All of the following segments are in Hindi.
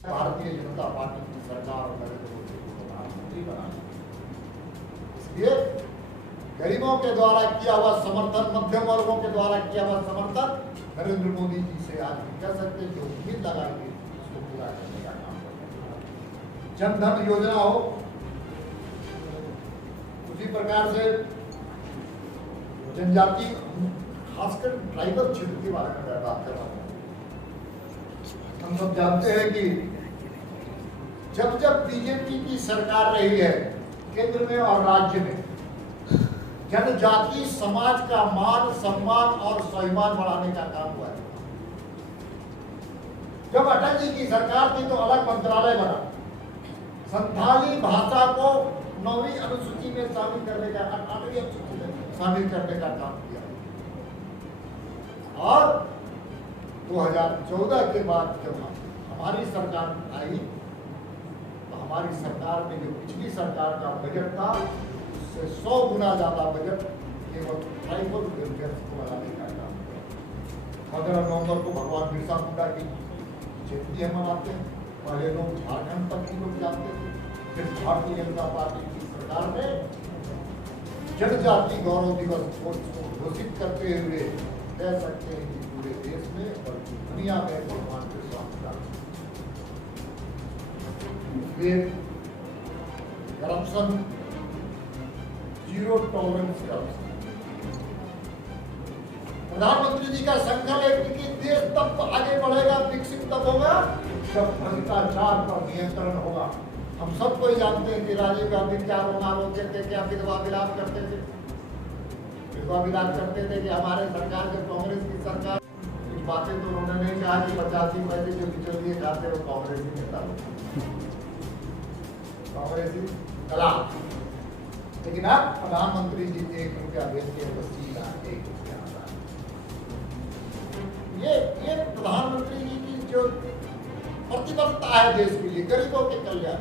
भारतीय जनता पार्टी की सरकार और नरेंद्र मोदी को प्रधानमंत्री बनाने, इसलिए गरीबों के द्वारा किया हुआ समर्थन, मध्यम वर्गों के द्वारा किया हुआ समर्थन नरेंद्र मोदी जी से आज कह सकते हैं, जो उम्मीद लगाएंगे उसको पूरा करने का काम करेंगे। जनधन योजना हो, उसी प्रकार से जनजाति, खासकर ट्राइबल क्षेत्र के बारे में बात कर रहा हूं। हम सब जानते हैं कि जब जब बीजेपी की सरकार रही है केंद्र में और राज्य में, जनजाति समाज का मान, सम्मान और स्वाभिमान बढ़ाने का काम हुआ है। जब अटल जी की सरकार थी तो अलग मंत्रालय बना, संथाली भाषा को 9वीं अनुसूची में शामिल करने का, 8वीं अनुसूची में शामिल करने का काम किया। और 2014 के बाद जब हमारी सरकार आई तो हमारी सरकार में जो पिछली सरकार का बजट था उससे 100 गुना ज्यादा बजट केवल ट्राइबल वेलफेयर को बढ़ाने का काम किया। 15 नवंबर को भगवान बिरसा मुंडा की जयंती हम मनाते हैं। पहले लोग झारखंड तक ही लोग जानते थे, फिर भारतीय जनता पार्टी की सरकार ने जनजाति गौरव दिवस को घोषित करते हुए कह सकते हैं कि पूरे देश में और दुनिया में भगवान Birsa Munda corruption, zero tolerance corruption. प्रधानमंत्री जी का संकल्प है कि देश तब आगे बढ़ेगा, विकसित तब होगा जब भ्रष्टाचार पर नियंत्रण होगा। हम सबको ही जानते हैं कि राजीव गांधी क्या रोना रोते थे, क्या विधवा विलाप करते थे। विधवा विलाप करते थे कि हमारे सरकार, जब कांग्रेस की सरकार, कुछ बातें तो उन्होंने नहीं कहा कि 85 पैसे जो बिचौलिए खाते वो कांग्रेस ही नेता, कांग्रेस ही कला। लेकिन अब प्रधानमंत्री जी 1 रुपया भेजते हैं तो सीधा 1 रुपया आता है। ये प्रधानमंत्री जी की जो प्रतिबद्धता है देश के लिए, गरीबों के कल्याण,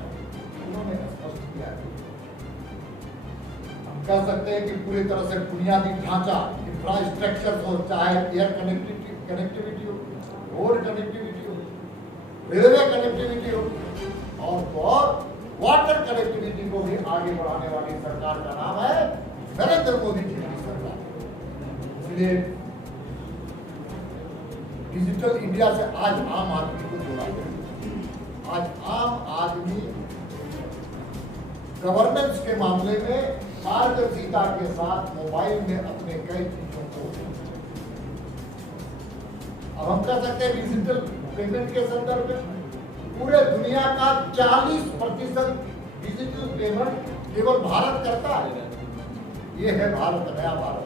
उन्होंने स्पष्ट किया है। हम कह सकते हैं कि पूरी तरह से बुनियादी ढांचा, इंफ्रास्ट्रक्चर हो, चाहे एयर कनेक्टिविटी हो, रोड कनेक्टिविटी हो, रेलवे कनेक्टिविटी हो, और वाटर कनेक्टिविटी को भी आगे बढ़ाने वाली सरकार का नाम है नरेंद्र मोदी जी की सरकार। इसलिए डिजिटल इंडिया से आज आम आदमी को जोड़ा गया। आज आम आदमी गवर्नेंस के मामले में पारदर्शिता के साथ मोबाइल में अपने कई चीजों को, अब हम कह सकते हैं डिजिटल पेमेंट के संदर्भ में पूरे दुनिया का 40% डिजिटल पेमेंट केवल भारत करता है। ये है भारत, नया भारत।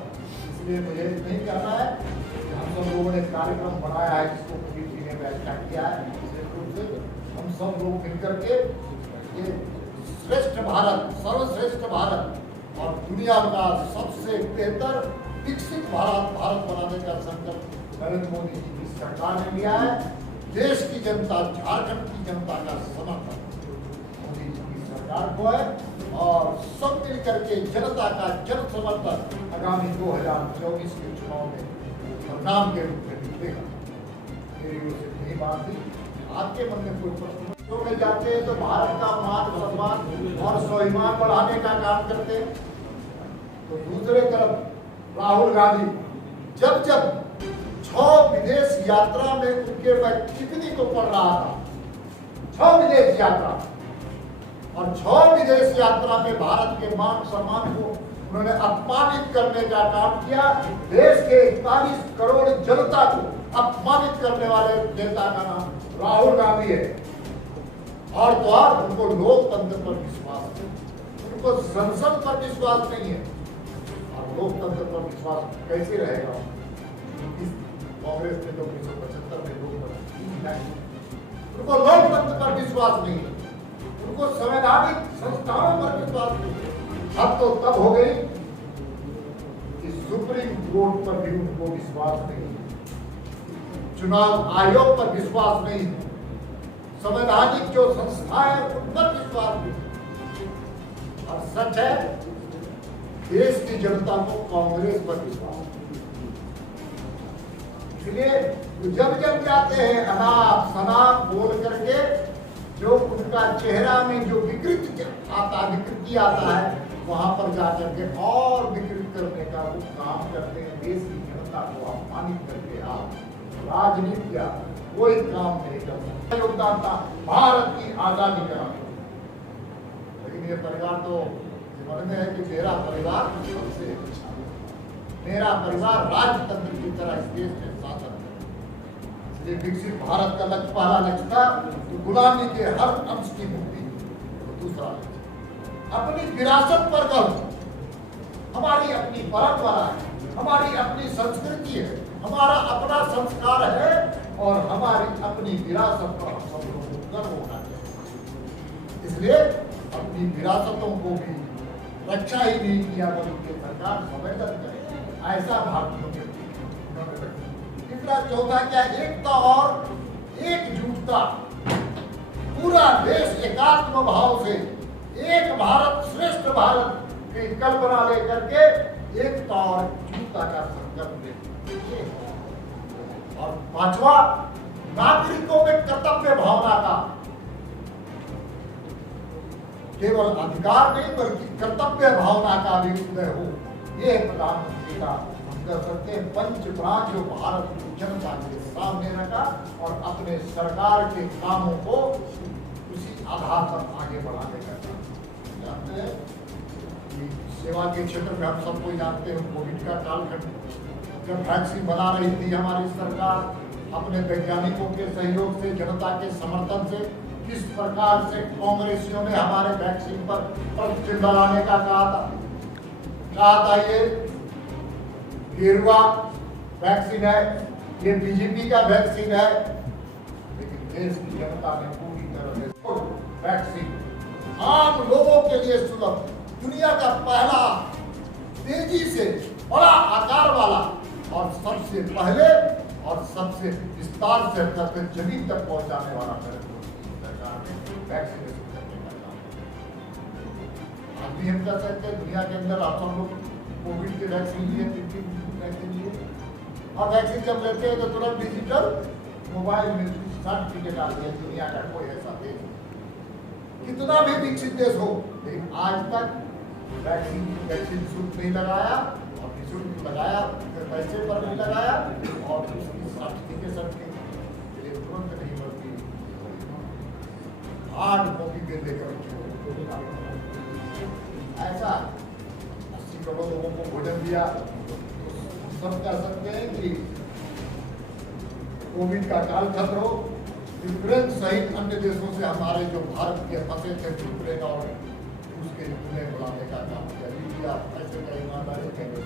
इसलिए मुझे नहीं कहना है कि हम सब लोगों ने कार्यक्रम बनाया है जिसको पूरी जी ने व्याख्या किया है। विशेष रूप से हम सब लोग मिलकर के ये श्रेष्ठ भारत, सर्वश्रेष्ठ भारत और दुनिया का सबसे बेहतर विकसित भारत बनाने का संकल्प नरेंद्र मोदी जी की सरकार ने लिया है। देश की जनता, झारखंड की जनता का समर्थन मोदी जी की सरकार को है और सब मिलकर के जनता का जन समर्थन आगामी 2024 के चुनाव में परिणाम के रूप में मिलेगा। मेरी ओर से यही बात थी। आपके मन में कोई प्रश्न में जाते हैं तो भारत का मान, सम्मान और स्वाभिमान बढ़ाने का काम करते हैं, तो दूसरे तरफ राहुल गांधी जब 6 विदेश यात्रा में उनके मैं टिप्पणी को पढ़ रहा था, 6 विदेश यात्रा, और 6 विदेश यात्रा में भारत के मान सम्मान को उन्होंने अपमानित करने का काम किया। देश के 41 करोड़ जनता को अपमानित करने वाले नेता का नाम राहुल गांधी है। और तो और उनको लोकतंत्र पर विश्वास नहीं, उनको संसद पर विश्वास नहीं है। और लोकतंत्र पर विश्वास कैसे रहेगा? कांग्रेस ने तो 1975 में उनको लोकतंत्र पर विश्वास नहीं है, उनको संवैधानिक संस्थानों पर विश्वास नहीं है। अब तो तब हो गई कि सुप्रीम कोर्ट पर भी उनको विश्वास नहीं है, चुनाव आयोग पर विश्वास नहीं है, संवैधानिक जो संस्थाएं उन पर विश्वास नहीं। और सच है, देश की जनता को कांग्रेस पर विश्वास है। इसलिए जब जाते हैं अनाप शनाप बोल करके चेहरा में जो विकृति आता है, वहां पर जाकर के और विकृत करने का वो काम करते हैं। देश की जनता को अपमानित करके आप राजनीति या कोई काम नहीं कर सकते। योगदान था भारत की आजादी का, लेकिन ये परिवार तो मन में है कि मेरा परिवार सबसे अच्छा, मेरा परिवार राजतंत्र की तरह इस देश में शासन है। इसलिए विकसित भारत का लक्ष्य, पहला लक्ष्य था गुलामी के हर अंश की मुक्ति। दूसरा लक्ष्य अपनी विरासत पर गर्व, हमारी अपनी परंपरा है, हमारी अपनी संस्कृति है, हमारा अपना संस्कार है और हमारी अपनी विरासत पर हम सब लोगों को गर्व होना चाहिए। इसलिए अपनी विरासतों को भी रक्षा ही नहीं किया, बल्कि सरकार संवेदन करे, ऐसा भारतीयों के तीसरा चौथा क्या, एकता और एकजुटता। पूरा देश एकात्म भाव से एक भारत श्रेष्ठ भारत की कल्पना लेकर के एकता और एकजुटता का संकल्प लेते। और पांचवा, नागरिकों में कर्तव्य भावना का, केवल अधिकार नहीं बल्कि कर्तव्य भावना का भी उदय हो, ये प्रधानमंत्री का हम कर सकते हैं पंच प्राण जो भारत की जनता के सामने रखा और अपने सरकार के कामों को उसी आधार पर आगे बढ़ाने का काम। जानते हैं कि सेवा के क्षेत्र में हम सबको जानते हैं, कोविड का कालखंड जब वैक्सीन बना रही थी हमारी सरकार, अपने वैज्ञानिकों के सहयोग से, जनता के समर्थन से, किस प्रकार से कांग्रेसियों ने हमारे वैक्सीन पर प्रतिबंध लगाने का कहा था। ये गेरुआ वैक्सीन है, ये बीजेपी का वैक्सीन है, लेकिन देश की जनता ने पूरी तरह से वैक्सीन आम लोगों के लिए सुलभ, दुनिया का पहला तेजी से बड़ा आकार वाला और सबसे पहले और सबसे विस्तार से जमीन तक पहुंचाने वाला सरकार ने वैक्सीनेशन करने का काम। आज भी हम कर सकते हैं, दुनिया के अंदर आप सब लोग कोविड के वैक्सीन लिए, वैक्सीन लिए, और वैक्सीन जब लेते हैं तो तुरंत डिजिटल मोबाइल में सर्टिफिकेट आ गया। दुनिया का कोई ऐसा देश, कितना भी विकसित देश हो, लेकिन आज तक वैक्सीन शुल्क नहीं लगाया, और निःशुल्क लगाया, पैसे पर नहीं लगाया, और उसकी सर्टिफिकेशन के लिए तुरंत नहीं बढ़ती, हार्ड कॉपी पे लेकर ऐसा 80 करोड़ लोगों को भोजन दिया। तो सब कह सकते हैं कि कोविड का काल खत्म हो। यूक्रेन सहित अन्य देशों से हमारे जो भारत के फंसे थे, यूक्रेन और उसके उन्हें बुलाने का काम किया। ऐसे का ईमानदारी कहेंगे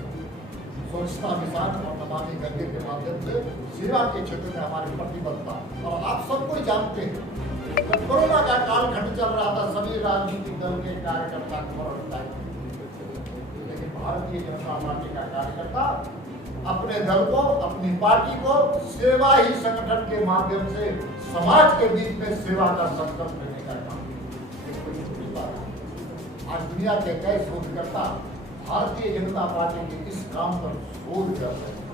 स्वच्छता मिशन और नमामि गंगे के माध्यम से सेवा के क्षेत्र में हमारी प्रतिबद्धता, और आप सबको जानते हैं जब कोरोना का कालखंड चल रहा था, सभी राजनीतिक दल के कार्यकर्ता कोरोना, लेकिन भारतीय जनता पार्टी का कार्यकर्ता अपने दल को, अपनी पार्टी को सेवा ही संगठन के माध्यम से समाज के बीच में सेवा का संकल्प लेने का काम। आज दुनिया के कई शोधकर्ता भारतीय जनता पार्टी के इस काम पर शोध कर रहे हैं।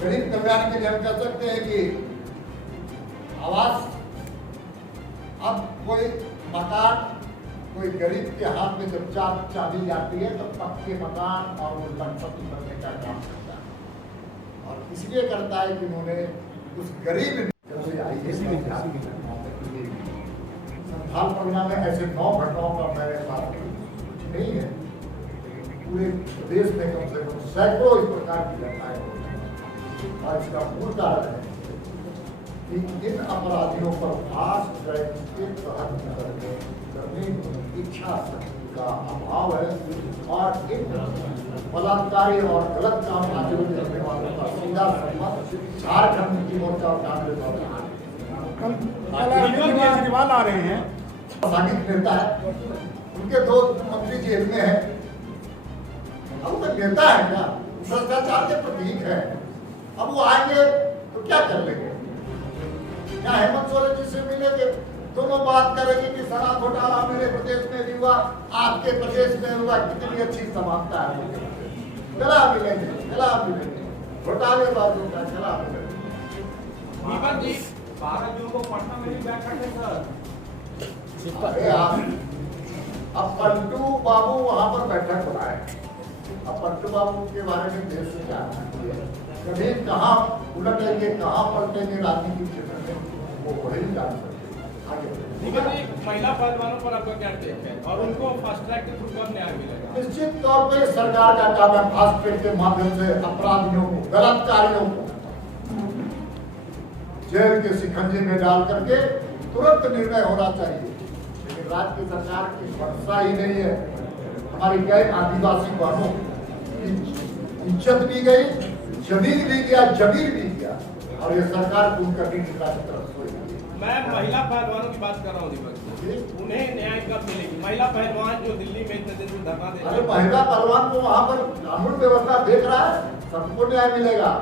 गरीब कल्याण के लिए हम कह सकते हैं कि आवास, अब कोई मकान कोई गरीब के हाथ में जब चाबी जाती है तो पक्के मकान और वो लखपति बनने का काम करता है, और इसलिए करता है कि उन्होंने उस गरीब संथाल परिणाम में ऐसे 9 घटनाओं का मेरे पास कुछ नहीं है, पूरे देश में कम से कम सैकड़ों इस प्रकार की घटनाएं होती, और इसका मूल कारण है कि इन अपराधियों पर फास्ट ट्रैक के तहत करने की इच्छा शक्ति का अभाव है, और इन बलात्कारी और गलत काम आचरण करने वालों का सीधा संबंध झारखंड मुक्ति मोर्चा और कांग्रेस और केजरीवाल आ रहे हैं, सागित नेता है, उनके 2 मंत्री जेल में है। अब वो नेता है क्या, भ्रष्टाचार के प्रतीक है। अब वो आएंगे तो क्या कर लेंगे, क्या हेमंत सोरेन जी से मिलेंगे, दोनों बात करेंगे कि शराब घोटाला मेरे प्रदेश में भी हुआ, आपके प्रदेश में हुआ, कितनी अच्छी समानता है, चला मिलेंगे, घोटाले बाजू का चला मिलेंगे। 12 जून को पटना में भी बैठक है सर। अरे आप अब पलटू बाबू वहां पर बैठक बुलाए। अब पलटू बाबू के बारे में देश से जानना चाहिए, कभी कहाँ उलटेंगे कहाँ पलटेंगे राजनीतिक क्षेत्र में वो वही जान सकते। आगे जी, महिला पहलवानों पर आपका क्या टेक है और उनको फास्ट ट्रैक के थ्रू कब न्याय मिलेगा? निश्चित तौर पे सरकार का काम है फास्ट ट्रैक के माध्यम से अपराधियों को, बलात्कारियों को जेल के शिकंजे में डाल करके तुरंत निर्णय होना चाहिए। लेकिन राज्य की सरकार की वर्षा ही नहीं है। हमारी गए आदिवासी बहनों की इज्जत भी गई, जमीन भी गया, जमीन भी गया, और ये सरकार कुंभकर्णी की तरफ सोई। मैं महिला पहलवानों की बात कर रहा हूँ दीपक जी, उन्हें न्याय कब मिलेगी? महिला पहलवान जो दिल्ली में इतने दिन से धरना दे रहे अरे महिला पहलवान को वहां पर कानून व्यवस्था देख रहा है, सबको न्याय मिलेगा।